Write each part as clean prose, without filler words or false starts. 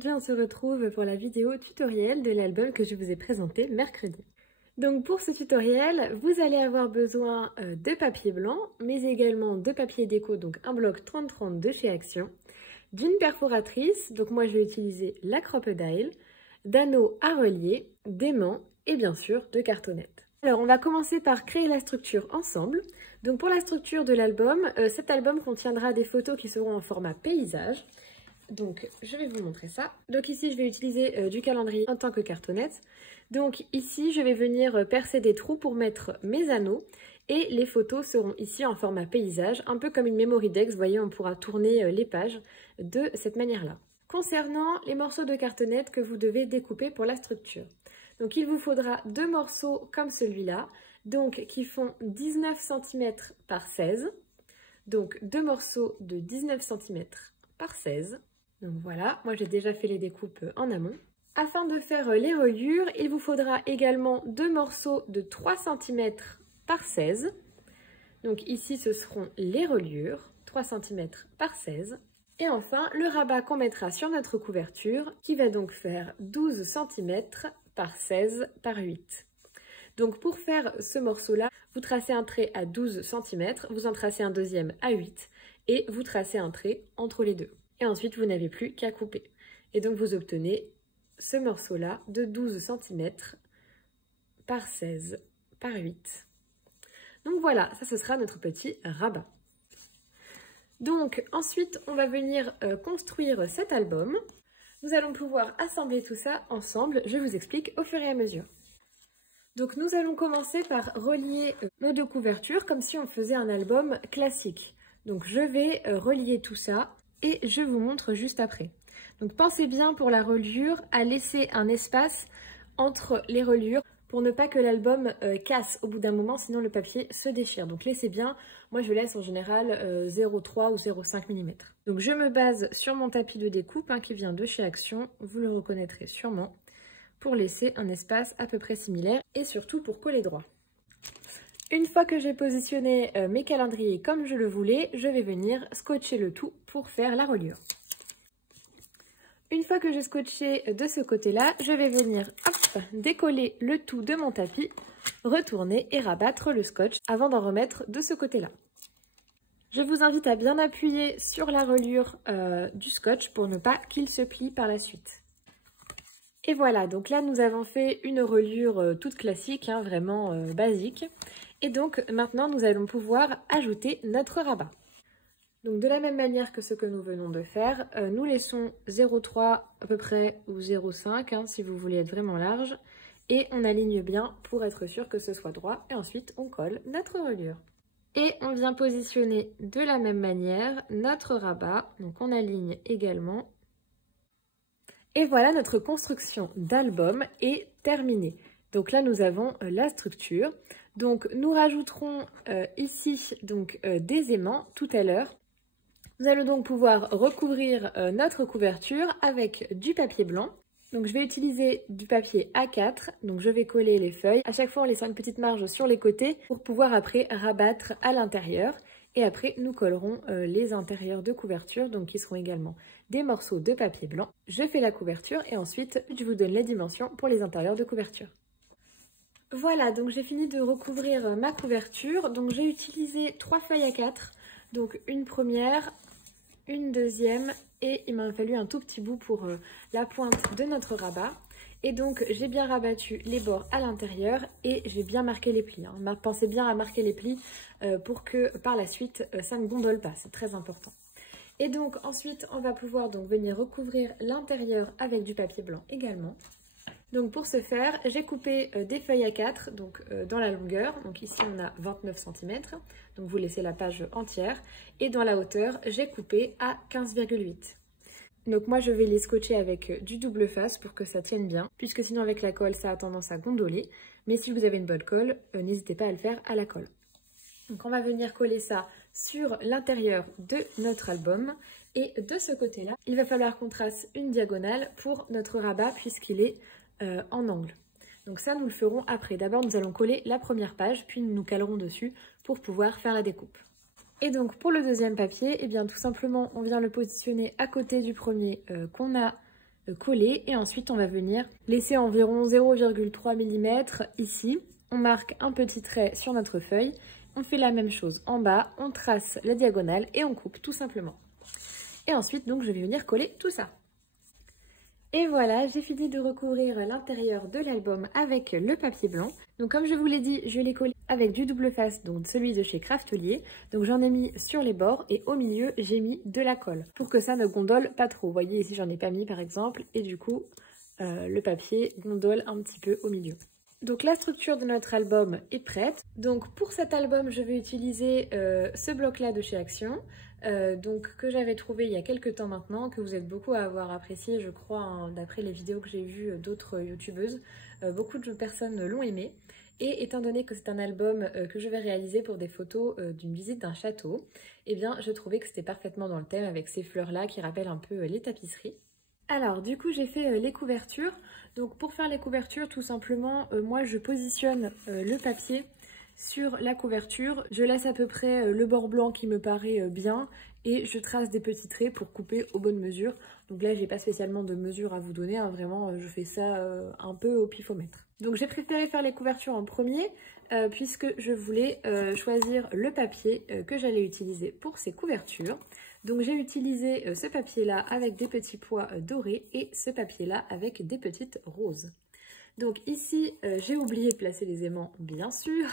aujourd'hui on se retrouve pour la vidéo tutoriel de l'album que je vous ai présenté mercredi. Donc pour ce tutoriel, vous allez avoir besoin de papier blanc, mais également de papier déco, donc un bloc 30-30 de chez Action, d'une perforatrice, donc moi je vais utiliser la Crop-A-Dile, d'anneaux à relier, d'aimants et bien sûr de cartonnettes. Alors on va commencer par créer la structure ensemble. Donc pour la structure de l'album, cet album contiendra des photos qui seront en format paysage. Donc je vais vous montrer ça. Donc ici je vais utiliser du calendrier en tant que cartonnette. Donc ici je vais venir percer des trous pour mettre mes anneaux. Et les photos seront ici en format paysage, un peu comme une memory dex. Vous voyez, on pourra tourner les pages de cette manière-là. Concernant les morceaux de cartonnette que vous devez découper pour la structure. Donc il vous faudra deux morceaux comme celui-là, donc qui font 19 cm par 16. Donc deux morceaux de 19 cm par 16. Donc voilà, moi j'ai déjà fait les découpes en amont. Afin de faire les reliures, il vous faudra également deux morceaux de 3 cm par 16. Donc ici ce seront les reliures, 3 cm par 16. Et enfin le rabat qu'on mettra sur notre couverture qui va donc faire 12 cm par 16 par 8. Donc pour faire ce morceau-là, vous tracez un trait à 12 cm, vous en tracez un deuxième à 8 et vous tracez un trait entre les deux. Et ensuite, vous n'avez plus qu'à couper. Et donc vous obtenez ce morceau-là de 12 cm par 16 par 8. Donc voilà, ça ce sera notre petit rabat. Donc ensuite, on va venir construire cet album. Nous allons pouvoir assembler tout ça ensemble, je vous explique au fur et à mesure. Donc nous allons commencer par relier nos deux couvertures comme si on faisait un album classique. Donc je vais relier tout ça et je vous montre juste après. Donc pensez bien pour la reliure à laisser un espace entre les reliures pour ne pas que l'album casse au bout d'un moment, sinon le papier se déchire. Donc laissez bien, moi je laisse en général 0,3 ou 0,5 mm. Donc je me base sur mon tapis de découpe qui vient de chez Action, vous le reconnaîtrez sûrement, pour laisser un espace à peu près similaire et surtout pour coller droit. Une fois que j'ai positionné mes calendriers comme je le voulais, je vais venir scotcher le tout pour faire la reliure. Une fois que j'ai scotché de ce côté-là, je vais venir décoller le tout de mon tapis, retourner et rabattre le scotch avant d'en remettre de ce côté-là. Je vous invite à bien appuyer sur la reliure du scotch pour ne pas qu'il se plie par la suite. Et voilà, donc là nous avons fait une reliure toute classique, vraiment basique. Et donc maintenant nous allons pouvoir ajouter notre rabat. Donc de la même manière que ce que nous venons de faire, nous laissons 0,3 à peu près ou 0,5 si vous voulez être vraiment large. Et on aligne bien pour être sûr que ce soit droit. Et ensuite on colle notre reliure. Et on vient positionner de la même manière notre rabat. Donc on aligne également. Et voilà, notre construction d'album est terminée. Donc là nous avons la structure. Donc nous rajouterons ici des aimants tout à l'heure. Nous allons donc pouvoir recouvrir notre couverture avec du papier blanc. Donc je vais utiliser du papier A4, donc je vais coller les feuilles, à chaque fois en laissant une petite marge sur les côtés pour pouvoir après rabattre à l'intérieur. Et après nous collerons les intérieurs de couverture, donc qui seront également des morceaux de papier blanc. Je fais la couverture et ensuite je vous donne les dimensions pour les intérieurs de couverture. Voilà, donc j'ai fini de recouvrir ma couverture. Donc j'ai utilisé 3 feuilles A4, donc une première, une deuxième et il m'a fallu un tout petit bout pour la pointe de notre rabat. Et donc j'ai bien rabattu les bords à l'intérieur et j'ai bien marqué les plis. Pensez bien à marquer les plis pour que par la suite ça ne gondole pas, c'est très important. Et donc ensuite on va pouvoir venir recouvrir l'intérieur avec du papier blanc également. Donc pour ce faire, j'ai coupé des feuilles A4 dans la longueur. Donc ici on a 29 cm, donc vous laissez la page entière. Et dans la hauteur, j'ai coupé à 15,8. Donc moi je vais les scotcher avec du double face pour que ça tienne bien, puisque sinon avec la colle ça a tendance à gondoler. Mais si vous avez une bonne colle, n'hésitez pas à le faire à la colle. Donc on va venir coller ça sur l'intérieur de notre album. Et de ce côté-là, il va falloir qu'on trace une diagonale pour notre rabat puisqu'il est en angle. Donc ça nous le ferons après. D'abord nous allons coller la première page, puis nous nous calerons dessus pour pouvoir faire la découpe. Et donc pour le deuxième papier, tout simplement on vient le positionner à côté du premier qu'on a coller et ensuite on va venir laisser environ 0,3 mm ici. On marque un petit trait sur notre feuille, on fait la même chose en bas, on trace la diagonale et on coupe tout simplement. Et ensuite donc je vais venir coller tout ça. Et voilà, j'ai fini de recouvrir l'intérieur de l'album avec le papier blanc. Donc comme je vous l'ai dit, je l'ai collé avec du double face, donc celui de chez Craftelier. Donc j'en ai mis sur les bords et au milieu, j'ai mis de la colle pour que ça ne gondole pas trop. Vous voyez ici, j'en ai pas mis par exemple et du coup, le papier gondole un petit peu au milieu. Donc la structure de notre album est prête. Donc pour cet album, je vais utiliser ce bloc-là de chez Action. Donc que j'avais trouvé il y a quelques temps maintenant, que vous êtes beaucoup à avoir apprécié je crois, hein, d'après les vidéos que j'ai vues d'autres youtubeuses. Beaucoup de personnes l'ont aimé. Et étant donné que c'est un album que je vais réaliser pour des photos d'une visite d'un château, eh bien je trouvais que c'était parfaitement dans le thème avec ces fleurs-là qui rappellent un peu les tapisseries. Alors du coup j'ai fait les couvertures. Donc pour faire les couvertures tout simplement, moi je positionne le papier sur la couverture, je laisse à peu près le bord blanc qui me paraît bien et je trace des petits traits pour couper aux bonnes mesures. Donc là j'ai pas spécialement de mesure à vous donner, hein, vraiment je fais ça un peu au pifomètre. Donc j'ai préféré faire les couvertures en premier puisque je voulais choisir le papier que j'allais utiliser pour ces couvertures. Donc j'ai utilisé ce papier là avec des petits pois dorés et ce papier là avec des petites roses. Donc ici j'ai oublié de placer les aimants bien sûr.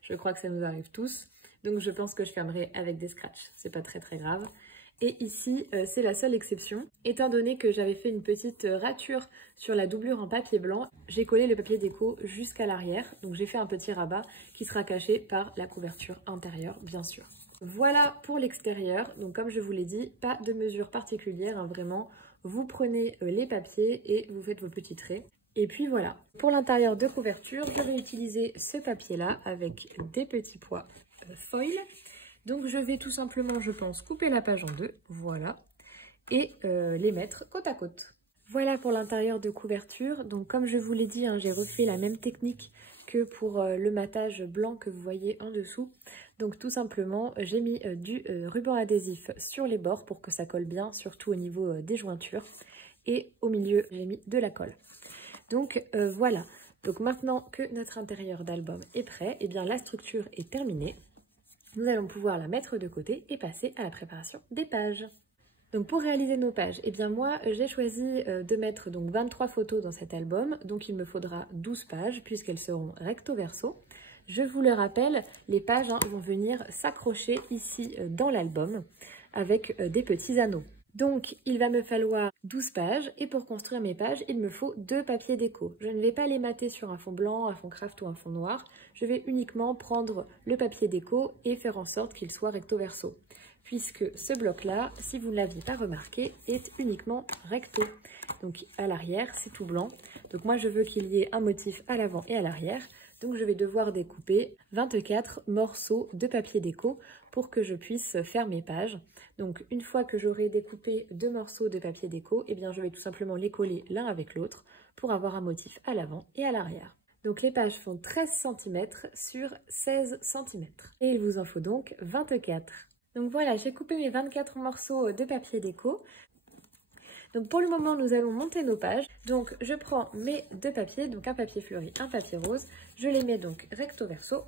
Je crois que ça nous arrive tous. Donc je pense que je fermerai avec des scratchs. C'est pas très grave. Et ici, c'est la seule exception. Étant donné que j'avais fait une petite rature sur la doublure en papier blanc, j'ai collé le papier déco jusqu'à l'arrière. Donc j'ai fait un petit rabat qui sera caché par la couverture intérieure, bien sûr. Voilà pour l'extérieur. Donc comme je vous l'ai dit, pas de mesure particulière, hein, vraiment. Vous prenez les papiers et vous faites vos petits traits. Et puis voilà, pour l'intérieur de couverture, je vais utiliser ce papier-là avec des petits pois foil. Donc je vais tout simplement, je pense, couper la page en deux, voilà, et les mettre côte à côte. Voilà pour l'intérieur de couverture. Donc comme je vous l'ai dit, hein, j'ai refait la même technique que pour le matage blanc que vous voyez en dessous. Donc tout simplement, j'ai mis du ruban adhésif sur les bords pour que ça colle bien, surtout au niveau des jointures. Et au milieu, j'ai mis de la colle. Donc voilà, donc maintenant que notre intérieur d'album est prêt, et bien la structure est terminée. Nous allons pouvoir la mettre de côté et passer à la préparation des pages. Donc pour réaliser nos pages, et bien moi j'ai choisi de mettre donc 23 photos dans cet album, donc il me faudra 12 pages puisqu'elles seront recto verso. Je vous le rappelle, les pages vont venir s'accrocher ici dans l'album avec des petits anneaux. Donc, il va me falloir 12 pages et pour construire mes pages, il me faut 2 papiers déco. Je ne vais pas les mater sur un fond blanc, un fond craft ou un fond noir. Je vais uniquement prendre le papier déco et faire en sorte qu'il soit recto verso. Puisque ce bloc-là, si vous ne l'aviez pas remarqué, est uniquement recto. Donc à l'arrière, c'est tout blanc. Donc moi, je veux qu'il y ait un motif à l'avant et à l'arrière. Donc je vais devoir découper 24 morceaux de papier déco pour que je puisse faire mes pages. Donc une fois que j'aurai découpé 2 morceaux de papier déco, eh bien je vais tout simplement les coller l'un avec l'autre pour avoir un motif à l'avant et à l'arrière. Donc les pages font 13 cm sur 16 cm et il vous en faut donc 24. Donc voilà, j'ai coupé mes 24 morceaux de papier déco. Donc pour le moment, nous allons monter nos pages. Donc je prends mes 2 papiers, donc un papier fleuri, un papier rose. Je les mets donc recto verso.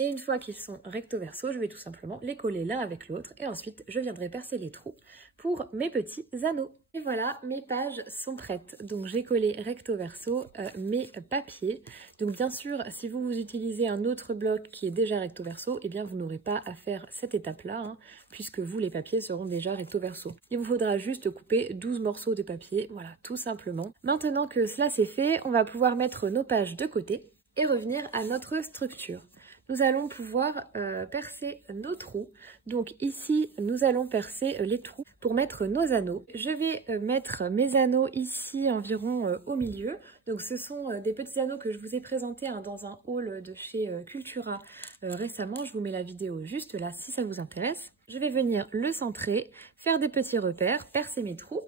Et une fois qu'ils sont recto verso, je vais tout simplement les coller l'un avec l'autre. Et ensuite, je viendrai percer les trous pour mes petits anneaux. Et voilà, mes pages sont prêtes. Donc j'ai collé recto verso mes papiers. Donc bien sûr, si vous utilisez un autre bloc qui est déjà recto verso, eh bien vous n'aurez pas à faire cette étape-là, hein, puisque vous, les papiers seront déjà recto verso. Il vous faudra juste couper 12 morceaux de papier, voilà, tout simplement. Maintenant que cela c'est fait, on va pouvoir mettre nos pages de côté et revenir à notre structure. Nous allons pouvoir percer nos trous. Donc ici, nous allons percer les trous pour mettre nos anneaux. Je vais mettre mes anneaux ici environ au milieu. Donc ce sont des petits anneaux que je vous ai présentés dans un haul de chez Cultura récemment. Je vous mets la vidéo juste là si ça vous intéresse. Je vais venir le centrer, faire des petits repères, percer mes trous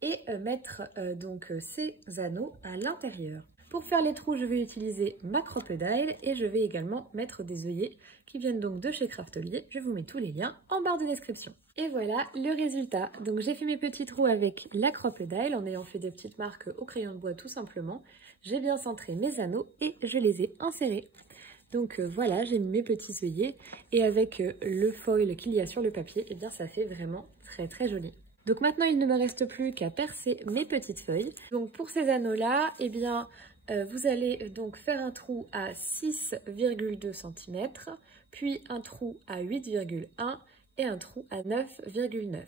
et mettre donc ces anneaux à l'intérieur. Pour faire les trous, je vais utiliser ma Crop-A-Dile et je vais également mettre des œillets qui viennent donc de chez Craftelier. Je vous mets tous les liens en barre de description. Et voilà le résultat. Donc j'ai fait mes petits trous avec la Crop-A-Dile en ayant fait des petites marques au crayon de bois tout simplement. J'ai bien centré mes anneaux et je les ai insérés. Donc voilà, j'ai mis mes petits œillets et avec le foil qu'il y a sur le papier, eh bien ça fait vraiment très joli. Donc maintenant il ne me reste plus qu'à percer mes petites feuilles. Donc pour ces anneaux-là, eh bien vous allez donc faire un trou à 6,2 cm, puis un trou à 8,1 et un trou à 9,9.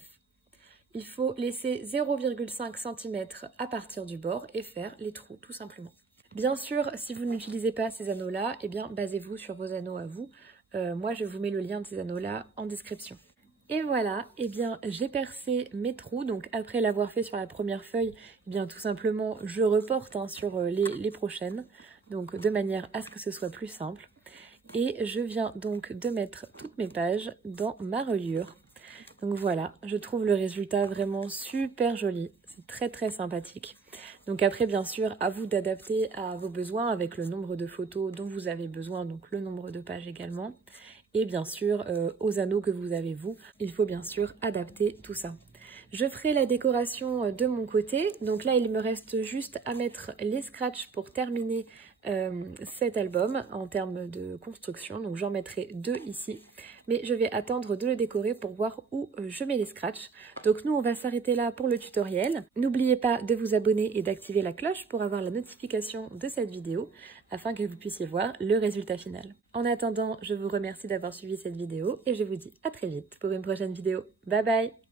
Il faut laisser 0,5 cm à partir du bord et faire les trous tout simplement. Bien sûr, si vous n'utilisez pas ces anneaux-là, eh bien basez-vous sur vos anneaux à vous. Moi, je vous mets le lien de ces anneaux-là en description. Et voilà, eh bien j'ai percé mes trous. Donc après l'avoir fait sur la première feuille, eh bien tout simplement je reporte sur les prochaines. Donc de manière à ce que ce soit plus simple. Et je viens donc de mettre toutes mes pages dans ma reliure. Donc voilà, je trouve le résultat vraiment super joli, c'est très sympathique. Donc après bien sûr à vous d'adapter à vos besoins avec le nombre de photos dont vous avez besoin, donc le nombre de pages également. Et bien sûr aux anneaux que vous avez vous, il faut bien sûr adapter tout ça. Je ferai la décoration de mon côté, donc là il me reste juste à mettre les scratchs pour terminer cet album en termes de construction, donc j'en mettrai 2 ici, mais je vais attendre de le décorer pour voir où je mets les scratchs. Donc nous on va s'arrêter là pour le tutoriel. N'oubliez pas de vous abonner et d'activer la cloche pour avoir la notification de cette vidéo afin que vous puissiez voir le résultat final. En attendant, je vous remercie d'avoir suivi cette vidéo et je vous dis à très vite pour une prochaine vidéo. Bye bye!